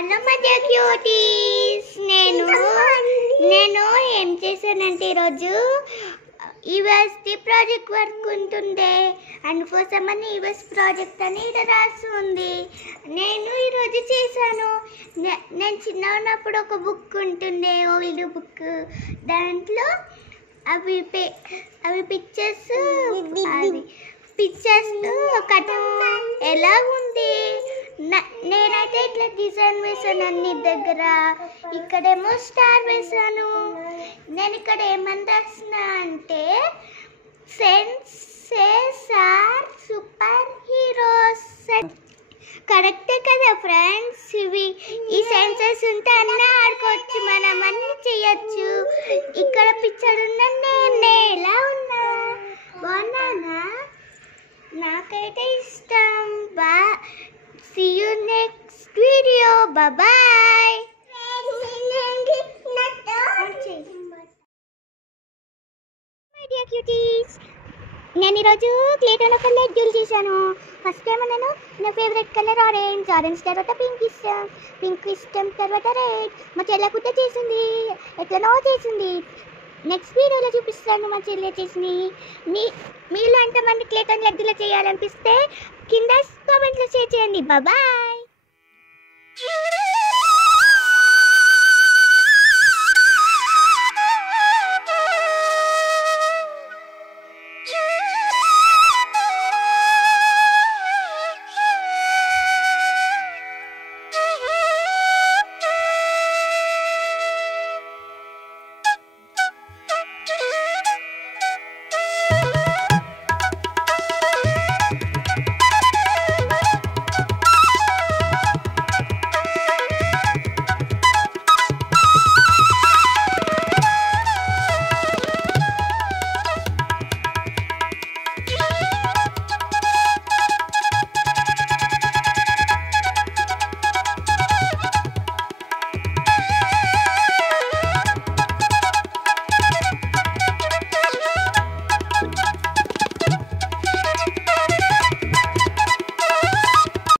Hello మధ్య cuties, నేను ఏం చేశానంటే ఈరోజు యూఎస్డి ప్రాజెక్ట్ వర్క్ ఉంటుండే, అందుకోసమని యూఎస్ ప్రాజెక్ట్ అని ఇక్కడ రాసి ఉంది. నేను ఈరోజు చేశాను. నేను చిన్న ఉన్నప్పుడు ఒక బుక్ ఉంటుండే, ఓల్డ్ బుక్. దాంట్లో అవి పిక్చర్స్ కథ ఎలా ఉంది. నేనైతే ఇట్లా డిజైన్ వేసాను అన్ని దగ్గర. ఇక్కడేమో స్టార్ వేసాను. నేను ఇక్కడ ఏమని రాసిన అంటే సెన్సెస్ ఆర్ సూపర్ హీరోస్. కరెక్టే కదా ఫ్రెండ్స్? ఈ సెన్సెస్ ఉంటే అన్నీ ఆడుకోవచ్చు, మనం అన్నీ చేయొచ్చు. ఇక్కడ పిక్చర్ ఉన్న నేను ఎలా ఉన్నా, బాగున్నానా? నాకైతే ఇష్టం. See you next video. Bye bye. My dear cuties, నేను ఈరోజు క్లేటన్ ఒక లైట్ డ్యూల్ చేశాను. ఫస్ట్ టైం నేను నా ఫేవరెట్ కలర్ ఆరెంజ్ తర్వాత పింక్ ఇష్టం తర్వాత రెడ్. మా చెల్లె కూడా చేసింది, ఎట్లనో చేసింది. నెక్స్ట్ వీడియోలో చూపిస్తాను మా చెల్లె చేసింది. మీలో ఎంతమంది క్లేటన్ లడ్డూలు చేయాలనిపిస్తే కింద కామెంట్లో షేర్ చేయండి. బాయ్.